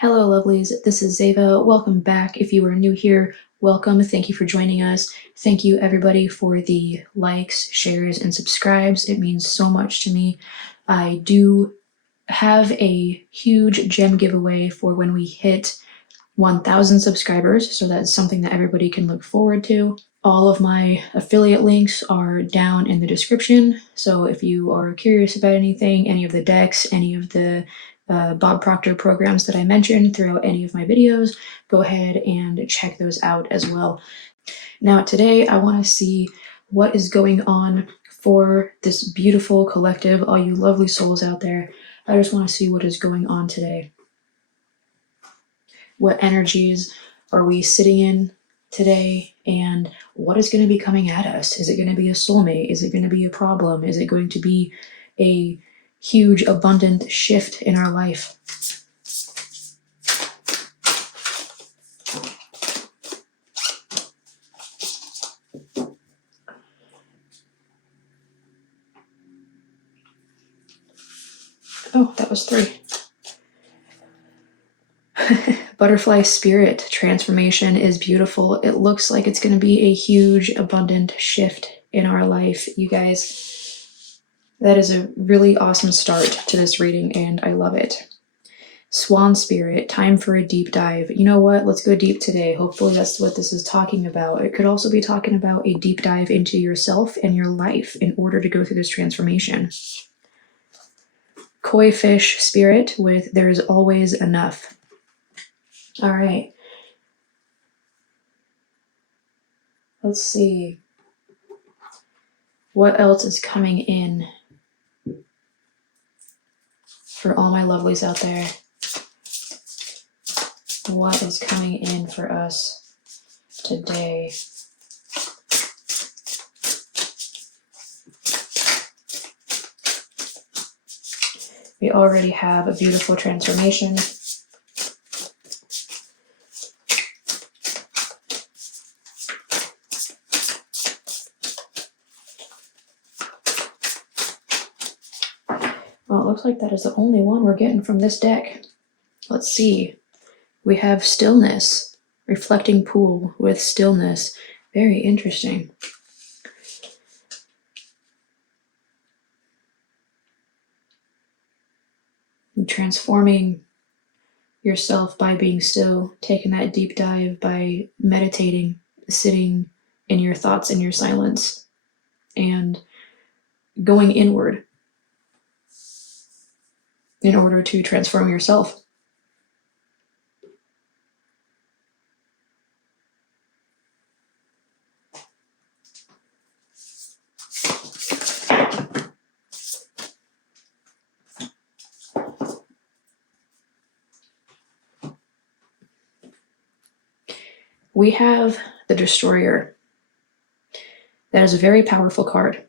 Hello, lovelies. This is Zeva. Welcome back. If you are new here, welcome. Thank you for joining us. Thank you, everybody, for the likes, shares, and subscribes. It means so much to me. I do have a huge gem giveaway for when we hit 1,000 subscribers, so that's something that everybody can look forward to. All of my affiliate links are down in the description, so if you are curious about anything, any of the decks, any of the Bob Proctor programs that I mentioned throughout any of my videos, go ahead and check those out as well. Now today I want to see what is going on for this beautiful collective, all you lovely souls out there. I just want to see what is going on today. What energies are we sitting in today, and what is going to be coming at us? Is it going to be a soulmate? Is it going to be a problem? Is it going to be a huge abundant shift in our life? Oh, that was 3. Butterfly spirit transformation is beautiful. It looks like it's going to be a huge abundant shift in our life, you guys. That is a really awesome start to this reading, and I love it. Swan spirit, time for a deep dive. You know what? Let's go deep today. Hopefully that's what this is talking about. It could also be talking about a deep dive into yourself and your life in order to go through this transformation. Koi fish spirit with there's always enough. All right. Let's see. What else is coming in for all my lovelies out there? What is coming in for us today? We already have a beautiful transformation. Well, it looks like that is the only one we're getting from this deck. Let's see. We have stillness, reflecting pool with stillness. Very interesting. Transforming yourself by being still, taking that deep dive by meditating, sitting in your thoughts in your silence, and going inward in order to transform yourself. We have the Destroyer. That is a very powerful card.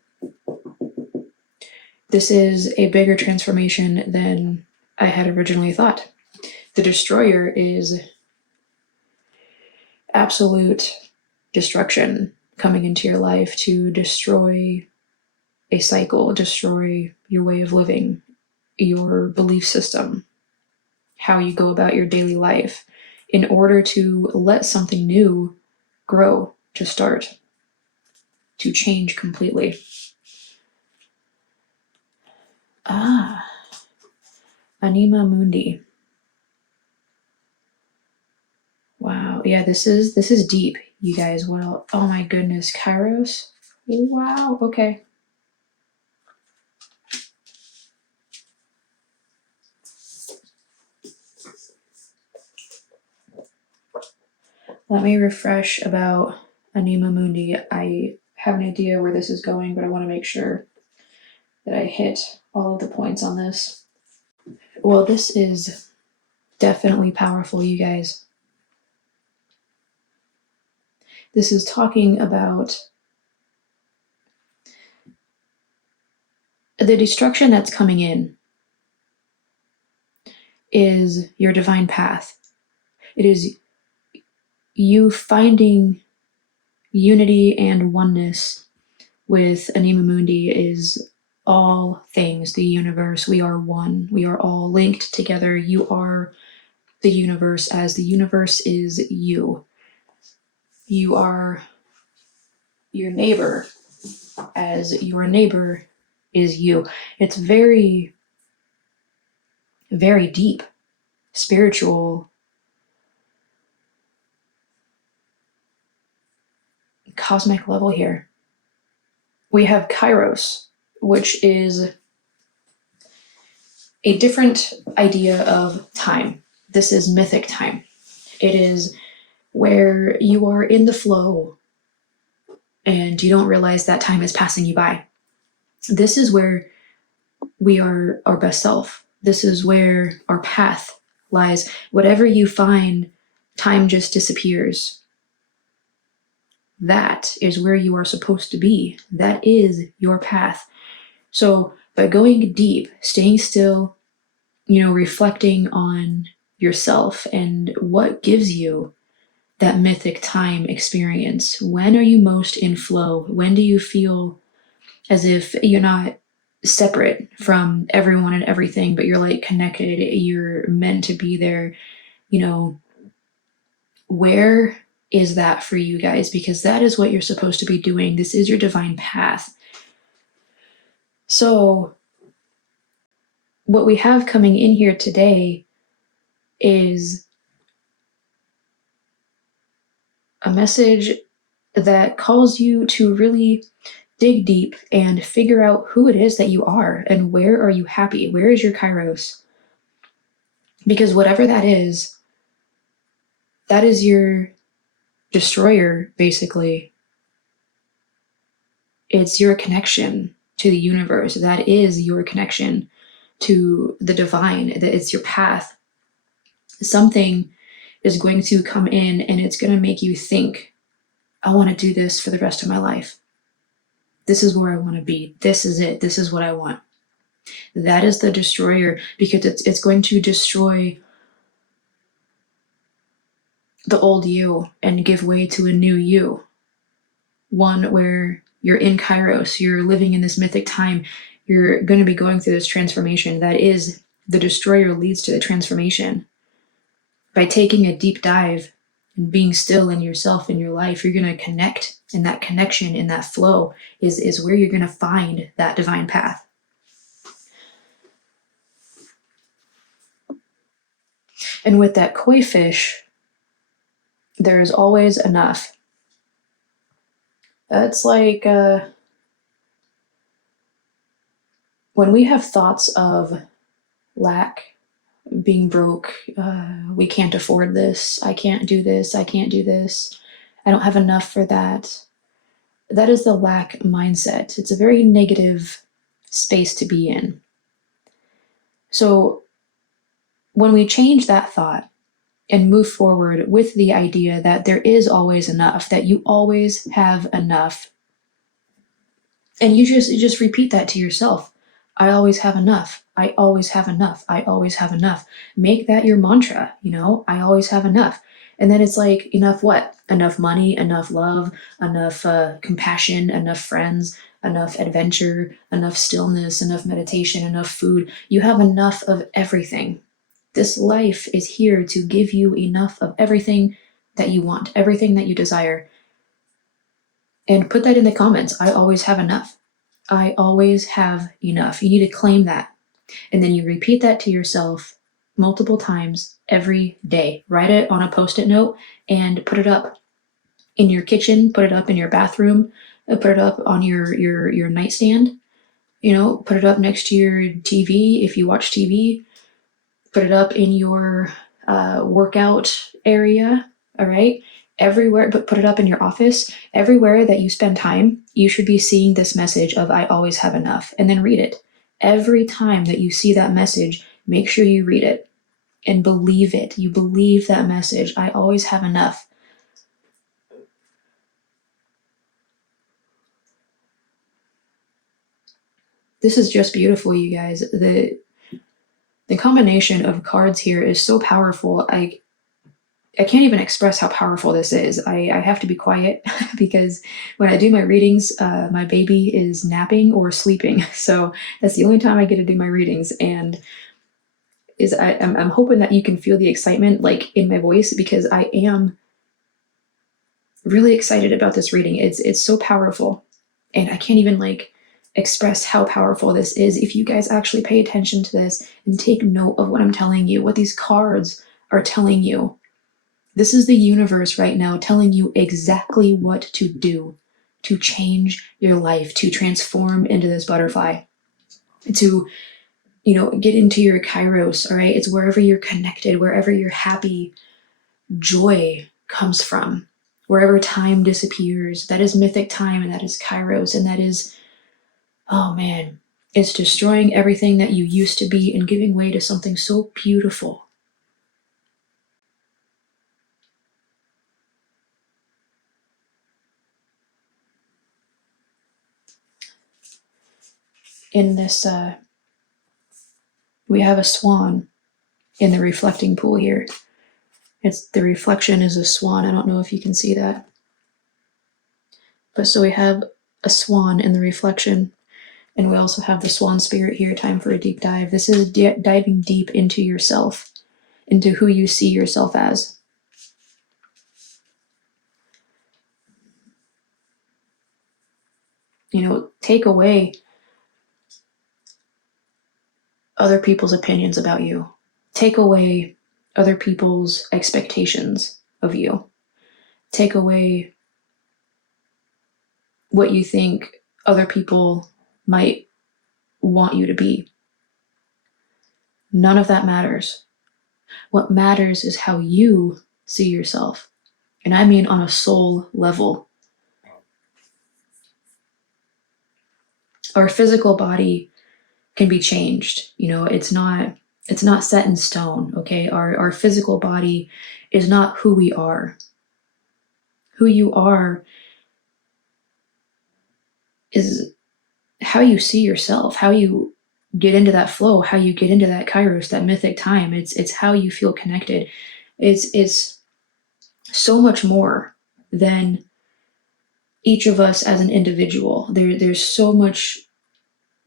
This is a bigger transformation than I had originally thought. The Destroyer is absolute destruction coming into your life to destroy a cycle, destroy your way of living, your belief system, how you go about your daily life, in order to let something new grow, to start, to change completely. Anima Mundi. Wow, yeah, this is deep, you guys. Well, oh my goodness, Kairos. Wow, okay. Let me refresh about Anima Mundi. I have an idea where this is going, but I want to make sure that I hit all of the points on this. Well, this is definitely powerful, you guys. This is talking about the destruction that's coming in is your divine path. It is you finding unity and oneness with Anima Mundi is all things, the universe. We are one. We are all linked together. You are the universe as the universe is you. You are your neighbor as your neighbor is you. It's very, very deep, spiritual, cosmic level here. We have Kairos, which is a different idea of time. This is mythic time. It is where you are in the flow and you don't realize that time is passing you by. This is where we are our best self. This is where our path lies. Whatever you find, time just disappears. That is where you are supposed to be. That is your path. So by going deep, staying still, reflecting on yourself and what gives you that mythic time experience. When are you most in flow? When do you feel as if you're not separate from everyone and everything, but you're like connected, you're meant to be there? Where is that for you guys? Because that is what you're supposed to be doing. This is your divine path. So what we have coming in here today is a message that calls you to really dig deep and figure out who it is that you are and where are you happy? Where is your Kairos? Because whatever that is your destroyer, basically. It's your connection to the universe. That is your connection to the divine. It's your path. Something is going to come in and it's going to make you think, I want to do this for the rest of my life. This is where I want to be. This is it. This is what I want. That is the destroyer, because it's going to destroy the old you and give way to a new you. One where you're in Kairos, you're living in this mythic time, you're going to be going through this transformation. That is, the destroyer leads to the transformation. By taking a deep dive and being still in yourself, in your life, you're going to connect, and that connection and that flow is where you're going to find that divine path. And with that koi fish, there is always enough. It's like when we have thoughts of lack, being broke, we can't afford this, I can't do this, I can't do this, I don't have enough for that. That is the lack mindset. It's a very negative space to be in. So when we change that thought and move forward with the idea that there is always enough, that you always have enough, and you just repeat that to yourself. I always have enough. I always have enough. I always have enough. Make that your mantra, I always have enough. And then it's like, enough what? Enough money, enough love, enough compassion, enough friends, enough adventure, enough stillness, enough meditation, enough food. You have enough of everything. This life is here to give you enough of everything that you want, everything that you desire. And put that in the comments. I always have enough. I always have enough. You need to claim that. And then you repeat that to yourself multiple times every day. Write it on a Post-it note and put it up in your kitchen, put it up in your bathroom, put it up on your nightstand, put it up next to your TV if you watch TV, put it up in your workout area, all right? Everywhere, but put it up in your office. Everywhere that you spend time, you should be seeing this message of I always have enough, and then read it. Every time that you see that message, make sure you read it and believe it. You believe that message. I always have enough. This is just beautiful, you guys. The combination of cards here is so powerful. I can't even express how powerful this is. I have to be quiet because when I do my readings, my baby is napping or sleeping. So that's the only time I get to do my readings. And is I'm hoping that you can feel the excitement like in my voice, because I am really excited about this reading. It's so powerful, and I can't even like express how powerful this is if you guys actually pay attention to this and take note of what I'm telling you, what these cards are telling you. This is the universe right now telling you exactly what to do to change your life, to transform into this butterfly, to, you know, get into your kairos, all right? It's wherever you're connected, wherever you're happy, joy comes from. Wherever time disappears, that is mythic time, and that is kairos, and that is, oh man, it's destroying everything that you used to be and giving way to something so beautiful. In this, we have a swan in the reflecting pool here. It's the reflection is a swan. I don't know if you can see that. But so we have a swan in the reflection, and we also have the swan spirit here. Time for a deep dive. This is diving deep into yourself, into who you see yourself as. You know, take away other people's opinions about you. Take away other people's expectations of you. Take away what you think other people might want you to be. None of that matters. What matters is how you see yourself. And I mean on a soul level. Our physical body can be changed. You know, it's not set in stone, okay? Our physical body is not who we are. Who you are is how you see yourself, how you get into that flow, how you get into that kairos, that mythic time. It's how you feel connected. It's so much more than each of us as an individual. There's so much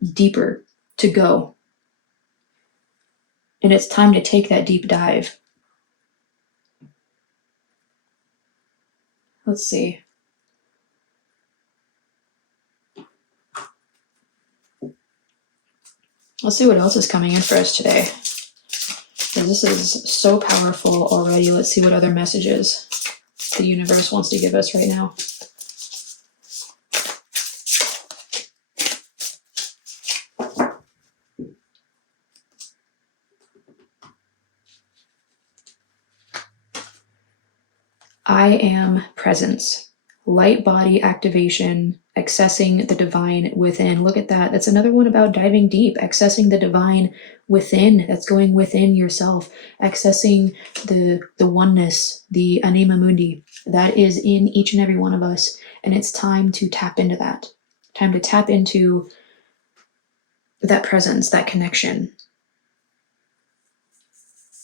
deeper to go. And it's time to take that deep dive. Let's see. Let's see what else is coming in for us today. This is so powerful already. Let's see what other messages the universe wants to give us right now. I am presence, light body activation, accessing the divine within. Look at that. That's another one about diving deep, accessing the divine within. That's going within yourself, accessing the oneness, the anima mundi that is in each and every one of us. And it's time to tap into that. Time to tap into that presence, that connection.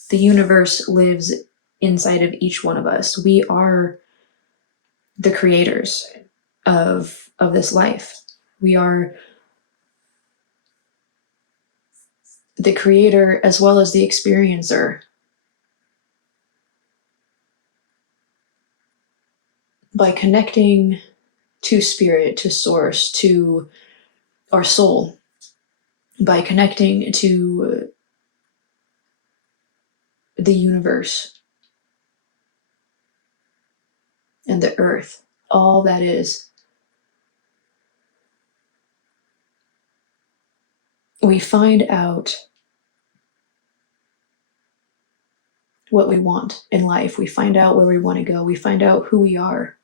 The universe lives inside of each one of us. We are the creators of this life. We are the creator as well as the experiencer. By connecting to spirit, to source, to our soul, by connecting to the universe and the earth, all that is, we find out what we want in life. We find out where we want to go. We find out who we are.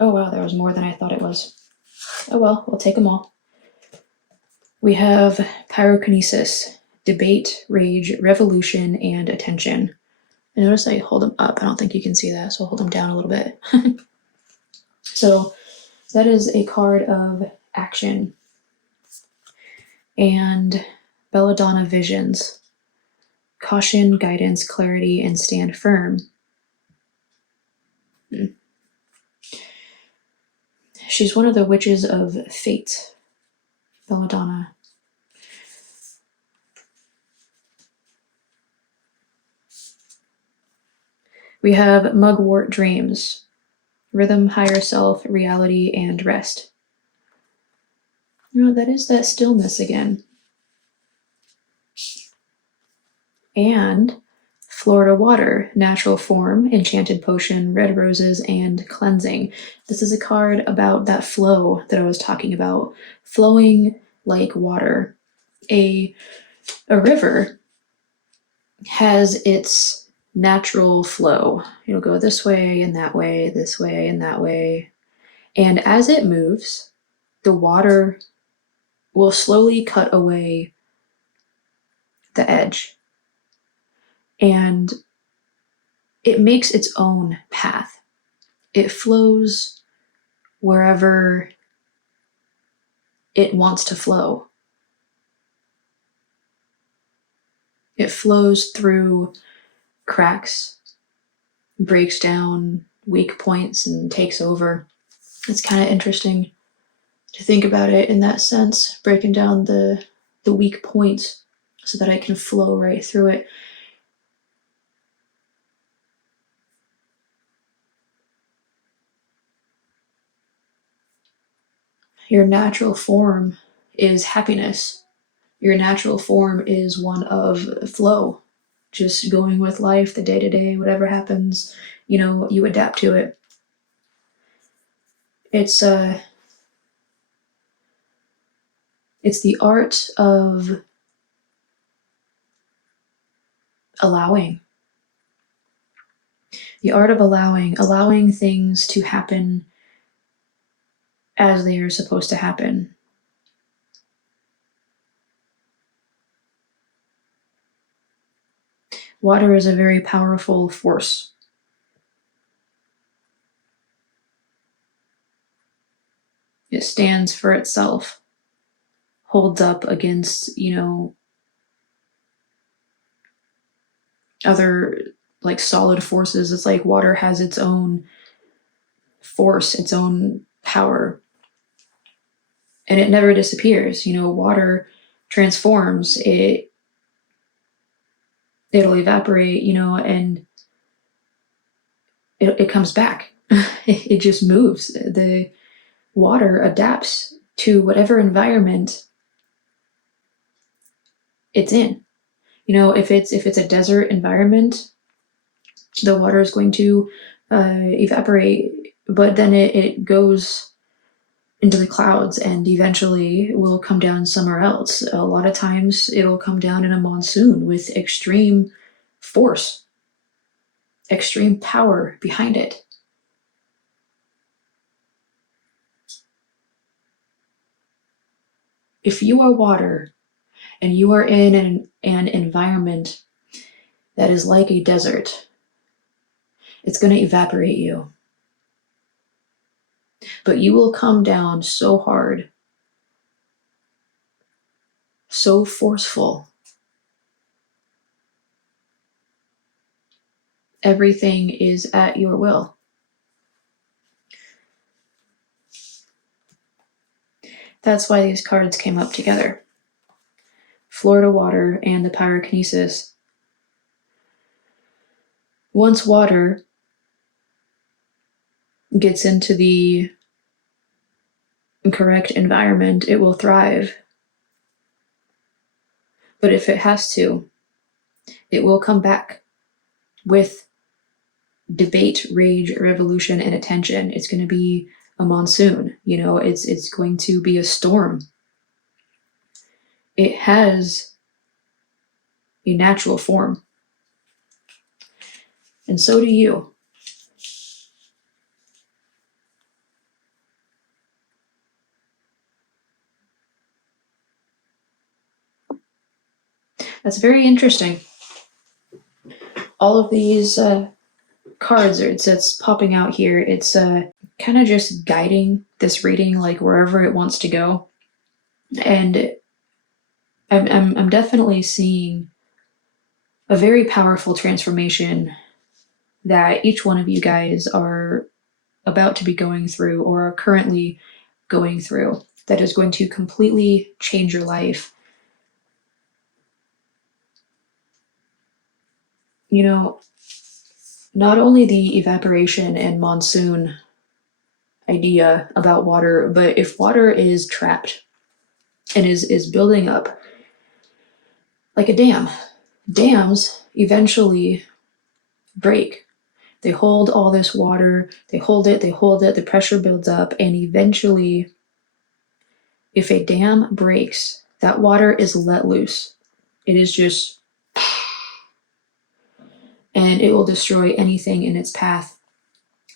Oh wow, there was more than I thought it was. Oh well, we'll take them all. We have pyrokinesis, debate, rage, revolution, and attention. I notice I hold them up. I don't think you can see that, so I'll hold them down a little bit. So that is a card of action. And Belladonna visions. Caution, guidance, clarity, and stand firm. She's one of the witches of fate, Belladonna. We have Mugwort dreams. Rhythm, higher self, reality, and rest. That is that stillness again. And Florida water, natural form, enchanted potion, red roses, and cleansing. This is a card about that flow that I was talking about, flowing like water. A river has its natural flow. It'll go this way and that way, this way and that way. And as it moves, the water will slowly cut away the edge. And it makes its own path. It flows wherever it wants to flow. It flows through cracks, breaks down weak points, and takes over. It's kind of interesting to think about it in that sense, breaking down the weak points so that I can flow right through it. Your natural form is happiness. Your natural form is one of flow, just going with life, the day-to-day, whatever happens, you adapt to it. It's the art of allowing. The art of allowing things to happen as they are supposed to happen. Water is a very powerful force. It stands for itself, holds up against, other like solid forces. It's like water has its own force, its own power, and it never disappears. Water transforms. It'll evaporate, and it comes back. It just moves. The water adapts to whatever environment it's in. If it's a desert environment, the water is going to evaporate, but then it goes into the clouds and eventually will come down somewhere else. A lot of times it'll come down in a monsoon with extreme force, extreme power behind it. If you are water and you are in an environment that is like a desert, it's going to evaporate you. But you will come down so hard, so forceful. Everything is at your will. That's why these cards came up together. Florida water and the pyrokinesis. Once water gets into the correct environment, it will thrive. But if it has to, it will come back with debate, rage, revolution, and attention. It's going to be a monsoon. It's going to be a storm. It has a natural form. And so do you. That's very interesting. All of these cards that's popping out here, it's kind of just guiding this reading like wherever it wants to go. And I'm definitely seeing a very powerful transformation that each one of you guys are about to be going through or are currently going through that is going to completely change your life. You know, not only the evaporation and monsoon idea about water, but if water is trapped and is building up like a dam, dams eventually break. They hold all this water, they hold it, the pressure builds up, and eventually, if a dam breaks, that water is let loose. It is just, and it will destroy anything in its path.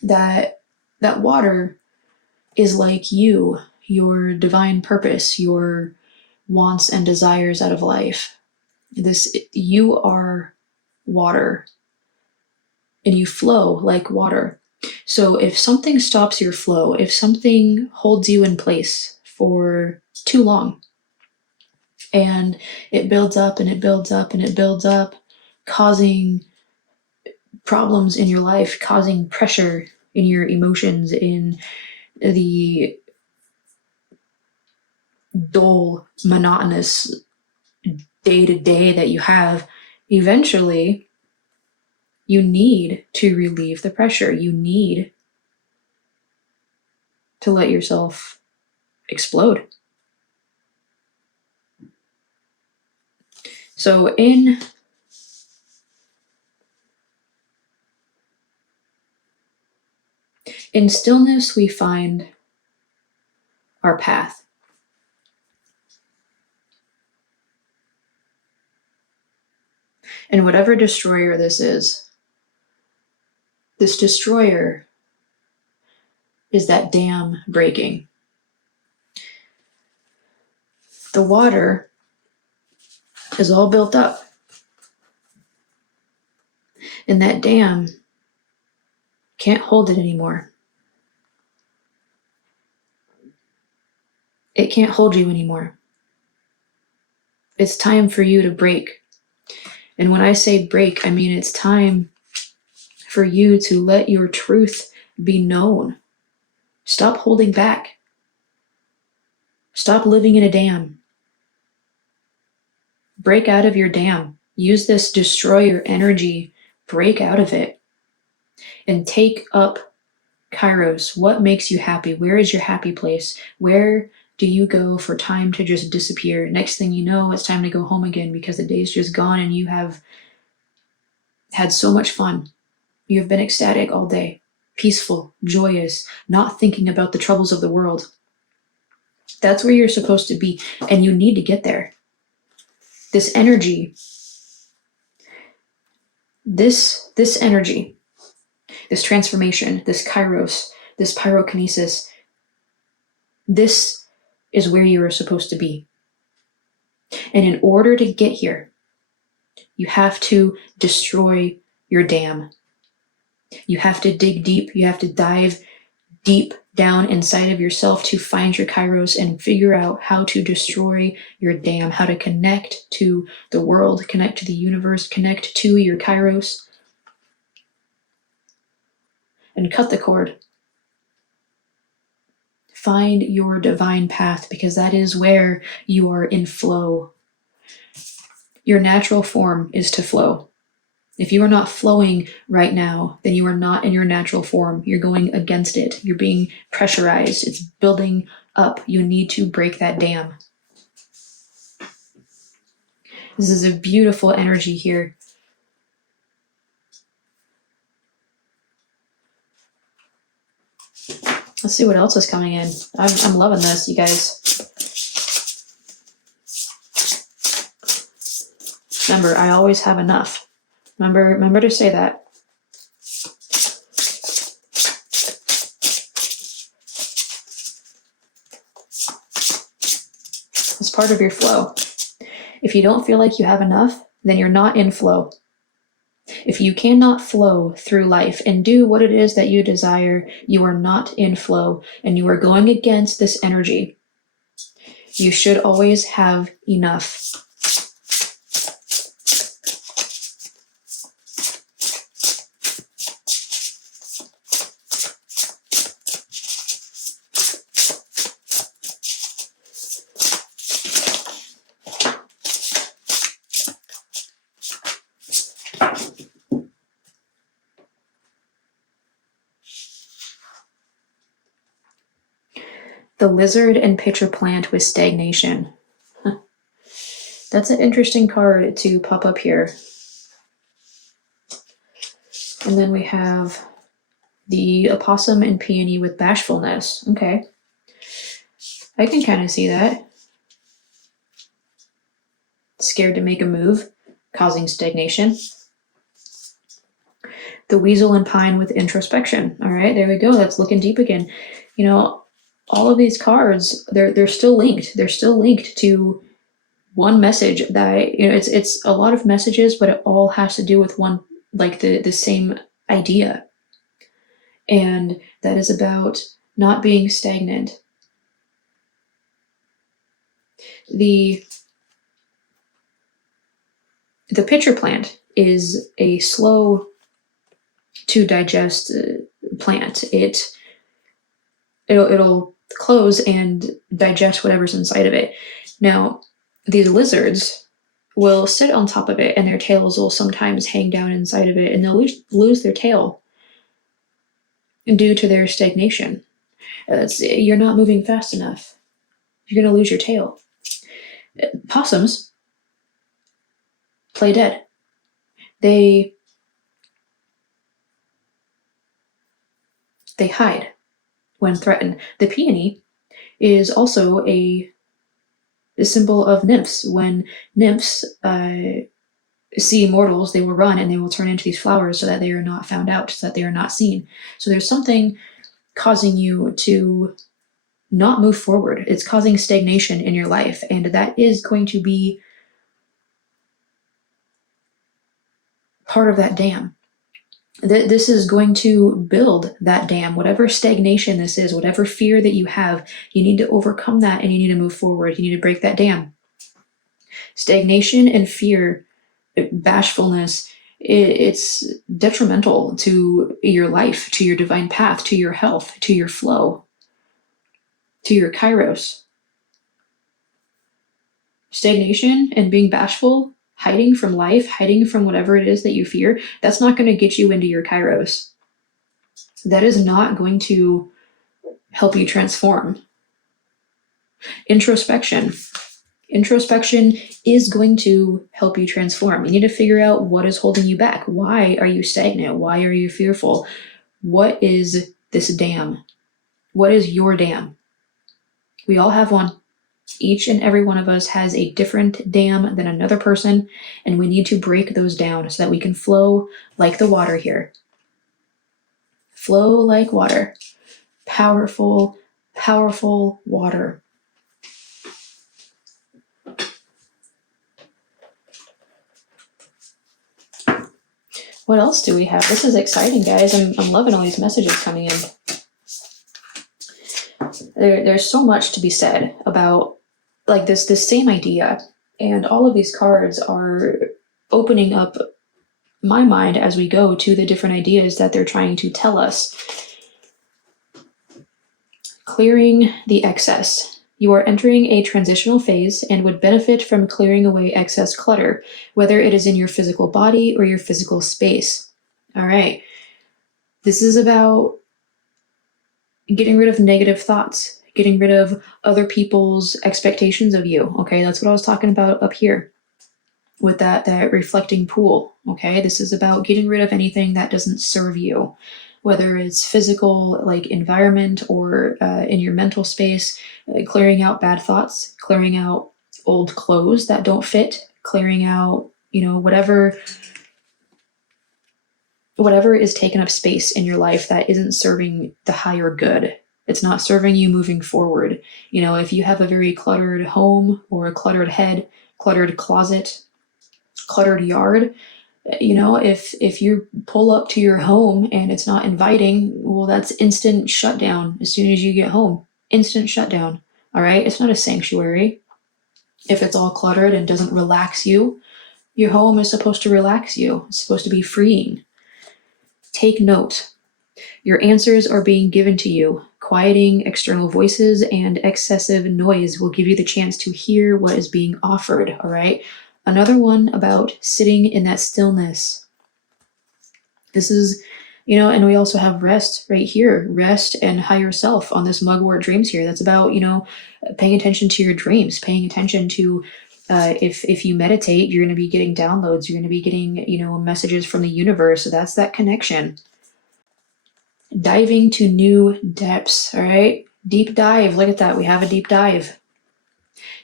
That water is like you, your divine purpose, your wants and desires out of life. You are water, and you flow like water. So if something stops your flow, if something holds you in place for too long, and it builds up and it builds up and it builds up, causing problems in your life, causing pressure in your emotions, in the dull, monotonous day-to-day that you have, eventually you need to relieve the pressure. You need to let yourself explode. So in stillness, we find our path. And whatever destroyer this is, this destroyer is that dam breaking. The water is all built up, and that dam can't hold it anymore. It can't hold you anymore. It's time for you to break. And when I say break, I mean it's time for you to let your truth be known. Stop holding back. Stop living in a dam. Break out of your dam. Use this destroyer energy. Break out of it. And take up Kairos. What makes you happy? Where is your happy place? Where do you go for time to just disappear? Next thing you know, it's time to go home again because the day's just gone and you have had so much fun. You have been ecstatic all day, peaceful, joyous, not thinking about the troubles of the world. That's where you're supposed to be, and you need to get there. This energy, this energy, this transformation, this Kairos, this pyrokinesis, this is where you are supposed to be. And in order to get here, you have to destroy your dam. You have to dig deep. You have to dive deep down inside of yourself to find your Kairos and figure out how to destroy your dam, how to connect to the world, connect to the universe, connect to your Kairos, and cut the cord. Find your divine path, because that is where you are in flow. Your natural form is to flow. If you are not flowing right now, then you are not in your natural form. You're going against it. You're being pressurized. It's building up. You need to break that dam. This is a beautiful energy here. Let's see what else is coming in. I'm loving this, you guys. Remember, I always have enough. Remember to say that. It's part of your flow. If you don't feel like you have enough, then you're not in flow. If you cannot flow through life and do what it is that you desire, you are not in flow and you are going against this energy. You should always have enough. The lizard and pitcher plant with stagnation. That's an interesting card to pop up here. And then we have the opossum and peony with bashfulness. Okay. I can kind of see that. Scared to make a move, causing stagnation. The weasel and pine with introspection. All right, there we go. That's looking deep again. You know, all of these cards, they're still linked. They're still linked to one message that, you know, it's a lot of messages, but it all has to do with one, like the same idea. And that is about not being stagnant. The pitcher plant is a slow to digest plant. It'll close and digest whatever's inside of it. Now, these lizards will sit on top of it and their tails will sometimes hang down inside of it and they'll lose their tail due to their stagnation. You're not moving fast enough. You're going to lose your tail. Possums play dead. They hide when threatened. The peony is also a symbol of nymphs. When nymphs see mortals, they will run and they will turn into these flowers so that they are not found out, so that they are not seen. So there's something causing you to not move forward. It's causing stagnation in your life, and that is going to be part of that dam. This is going to build that dam. Whatever stagnation this is, whatever fear that you have, you need to overcome that and you need to move forward. You need to break that dam. Stagnation and fear, bashfulness, it's detrimental to your life, to your divine path, to your health, to your flow, to your kairos. Stagnation and being bashful, hiding from life, hiding from whatever it is that you fear, that's not going to get you into your kairos. That is not going to help you transform. Introspection. Introspection is going to help you transform. You need to figure out what is holding you back. Why are you stagnant? Why are you fearful? What is this dam? What is your dam? We all have one. Each and every one of us has a different dam than another person, and we need to break those down so that we can flow like the water here. Flow like water. Powerful, powerful water. What else do we have? This is exciting, guys. I'm loving all these messages coming in. There's so much to be said about like this same idea, and all of these cards are opening up my mind as we go to the different ideas that they're trying to tell us. Clearing the excess. You are entering a transitional phase and would benefit from clearing away excess clutter, whether it is in your physical body or your physical space. All right. This is about getting rid of negative thoughts, getting rid of other people's expectations of you. Okay, that's what I was talking about up here with that reflecting pool. Okay, this is about getting rid of anything that doesn't serve you, whether it's physical, like environment, or in your mental space, clearing out bad thoughts, clearing out old clothes that don't fit, clearing out, whatever is taking up space in your life that isn't serving the higher good. It's not serving you moving forward. If you have a very cluttered home or a cluttered head, cluttered closet, cluttered yard, You know, if you pull up to your home and it's not inviting, well, that's instant shutdown as soon as you get home. Instant shutdown. All right? It's not a sanctuary. If it's all cluttered and doesn't relax you, your home is supposed to relax you. It's supposed to be freeing. Take note. Your answers are being given to you. Quieting external voices and excessive noise will give you the chance to hear what is being offered, all right? Another one about sitting in that stillness. This is, and we also have rest right here. Rest and higher self on this mugwort dreams here. That's about, paying attention to your dreams, paying attention to if you meditate, you're going to be getting downloads. You're going to be getting, messages from the universe. So that's that connection. Diving to new depths, all right? Deep dive. Look at that. We have a deep dive.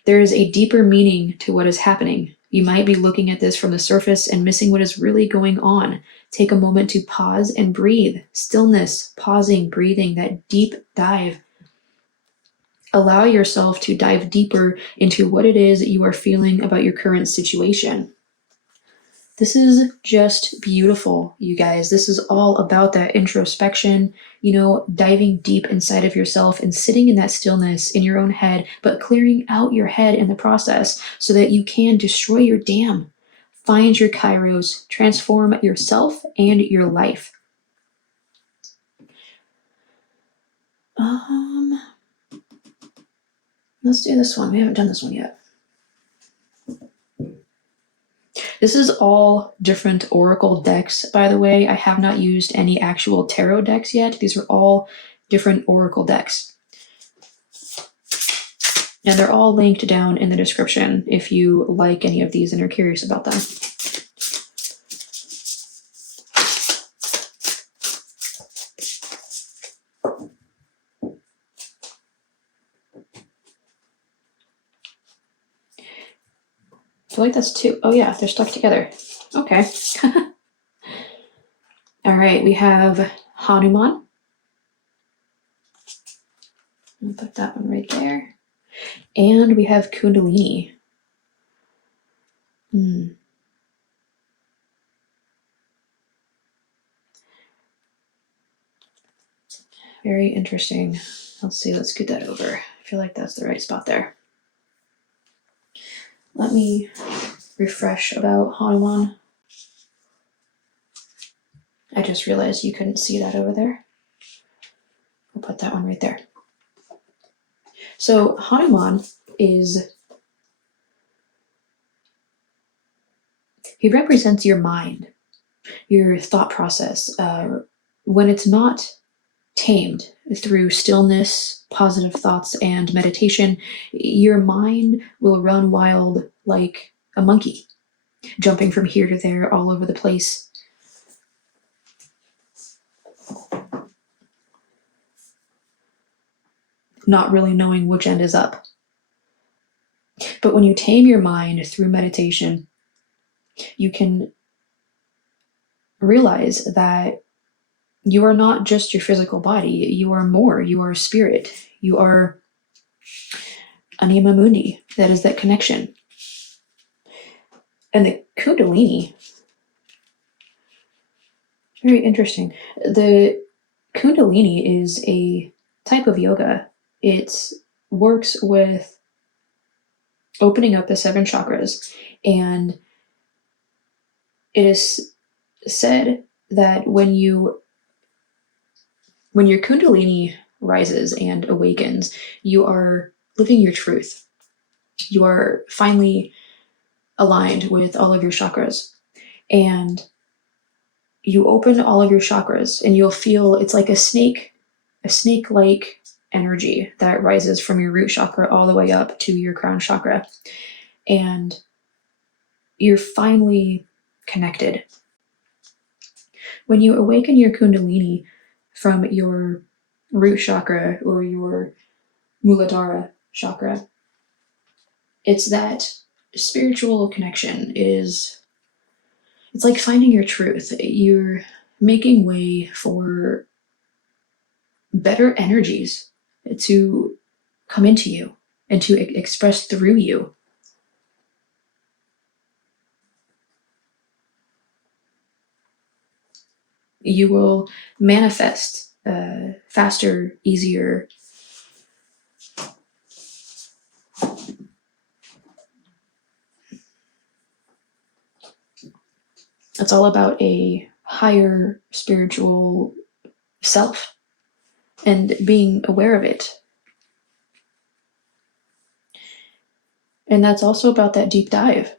There is a deeper meaning to what is happening. You might be looking at this from the surface and missing what is really going on. Take a moment to pause and breathe. Stillness, pausing, breathing, that deep dive. Allow yourself to dive deeper into what it is you are feeling about your current situation. This is just beautiful, you guys. This is all about that introspection, diving deep inside of yourself and sitting in that stillness in your own head, but clearing out your head in the process so that you can destroy your dam, find your kairos, transform yourself and your life. Let's do this one. We haven't done this one yet. This is all different oracle decks, by the way. I have not used any actual tarot decks yet. These are all different oracle decks. And they're all linked down in the description if you like any of these and are curious about them. I feel like that's two. Oh yeah, they're stuck together. Okay. All right, we have Hanuman. I'll put that one right there. And we have Kundalini. Very interesting. Let's see, let's scoot that over. I feel like that's the right spot there. Let me refresh about Hanuman. I just realized you couldn't see that over there. I'll put that one right there. So Hanuman he represents your mind, your thought process. When it's not tamed through stillness, positive thoughts, and meditation, your mind will run wild like a monkey, jumping from here to there all over the place. Not really knowing which end is up. But when you tame your mind through meditation, you can realize that you are not just your physical body. You are more. You are spirit. You are anima mundi. That is that connection. And the Kundalini, very interesting. The Kundalini is a type of yoga. It works with opening up the 7 chakras, and it is said that when your Kundalini rises and awakens, you are living your truth. You are finally aligned with all of your chakras, and you open all of your chakras, and you'll feel it's like a snake-like energy that rises from your root chakra all the way up to your crown chakra, and you're finally connected. When you awaken your Kundalini from your root chakra or your Muladhara chakra, it's that spiritual connection. It's like finding your truth. You're making way for better energies to come into you and to express through you. You will manifest faster, easier. It's all about a higher spiritual self and being aware of it. And that's also about that deep dive.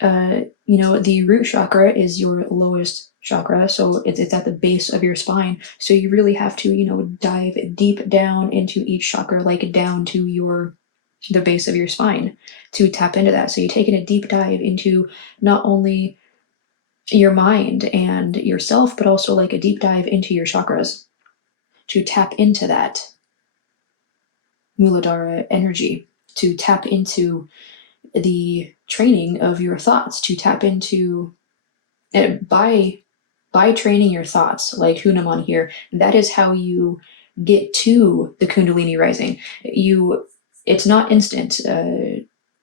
The root chakra is your lowest chakra, so it's at the base of your spine. So you really have to, dive deep down into each chakra, like down to the base of your spine to tap into that. So you're taking a deep dive into not only your mind and yourself, but also like a deep dive into your chakras to tap into that Muladhara energy, to tap into the training of your thoughts, to tap into it by training your thoughts, like Hunaman here. That is how you get to the Kundalini rising. It's not instant.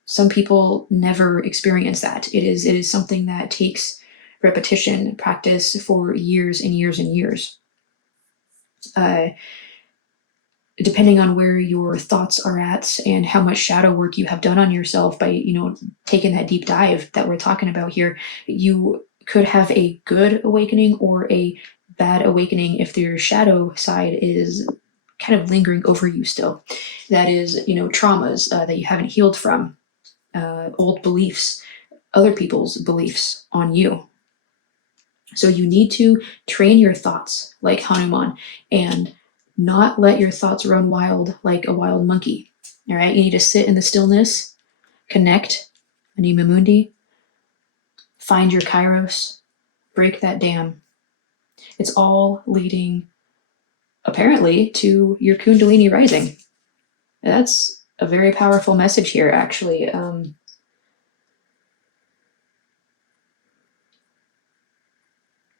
Some people never experience that. It is something that takes repetition, practice for years and years and years. Depending on where your thoughts are at and how much shadow work you have done on yourself by, taking that deep dive that we're talking about here, you could have a good awakening or a bad awakening if your shadow side is kind of lingering over you still. That is, traumas that you haven't healed from, old beliefs, other people's beliefs on you. So you need to train your thoughts like Hanuman and not let your thoughts run wild like a wild monkey. All right, you need to sit in the stillness, connect, Anima Mundi, find your Kairos, break that dam. It's all leading, apparently, to your Kundalini rising. That's a very powerful message here, actually.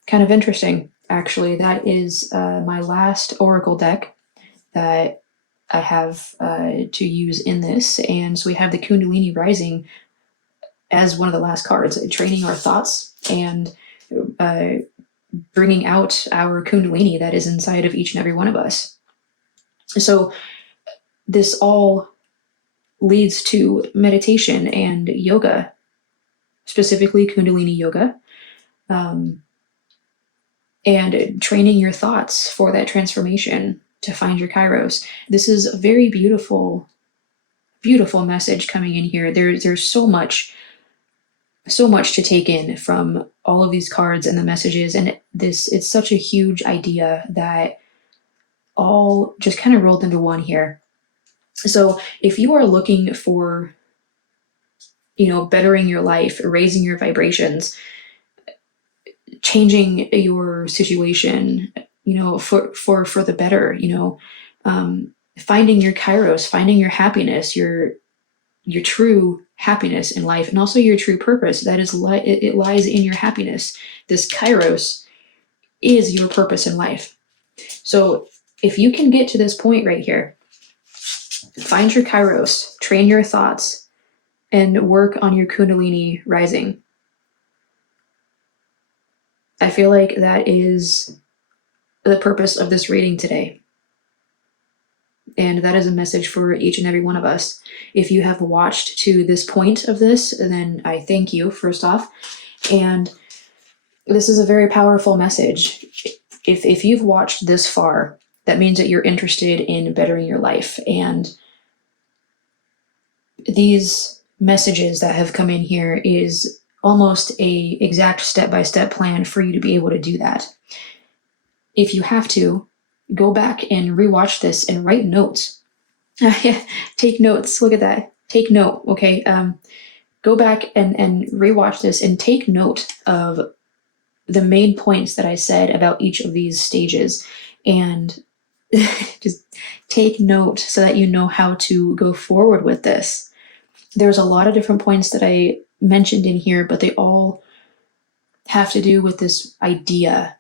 Kind of interesting, actually. That is my last Oracle deck that I have to use in this. And so we have the Kundalini rising as one of the last cards, training our thoughts and bringing out our Kundalini that is inside of each and every one of us. So this all leads to meditation and yoga, specifically Kundalini yoga, and training your thoughts for that transformation to find your Kairos. This is a very beautiful, beautiful message coming in here. There's so much to take in from all of these cards and the messages, and it's such a huge idea that all just kind of rolled into one here. So if you are looking for, bettering your life, raising your vibrations, changing your situation, for the better, finding your Kairos, finding your happiness, your true happiness in life, and also your true purpose. That is, it lies in your happiness. This Kairos is your purpose in life. So if you can get to this point right here, find your Kairos, train your thoughts, and work on your Kundalini rising, I feel like that is the purpose of this reading today. And that is a message for each and every one of us. If you have watched to this point of this, then I thank you, first off. And this is a very powerful message. If you've watched this far, that means that you're interested in bettering your life. And these messages that have come in here is almost a exact step-by-step plan for you to be able to do that. If you have to, go back and rewatch this and write notes. Take notes. Look at that. Take note, okay? Go back and rewatch this and take note of the main points that I said about each of these stages, and just take note so that you know how to go forward with this. There's a lot of different points that I mentioned in here, but they all have to do with this idea,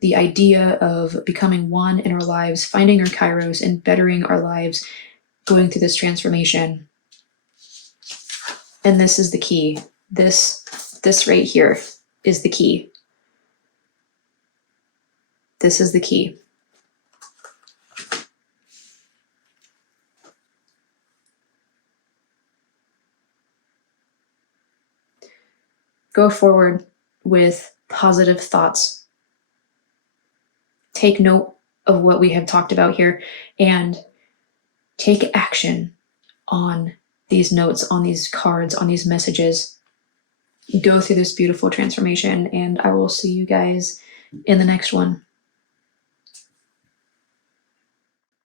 the idea of becoming one in our lives, finding our Kairos, and bettering our lives, going through this transformation. And this is the key. This right here is the key. This is the key. Go forward with positive thoughts. Take note of what we have talked about here and take action on these notes, on these cards, on these messages. Go through this beautiful transformation, and I will see you guys in the next one.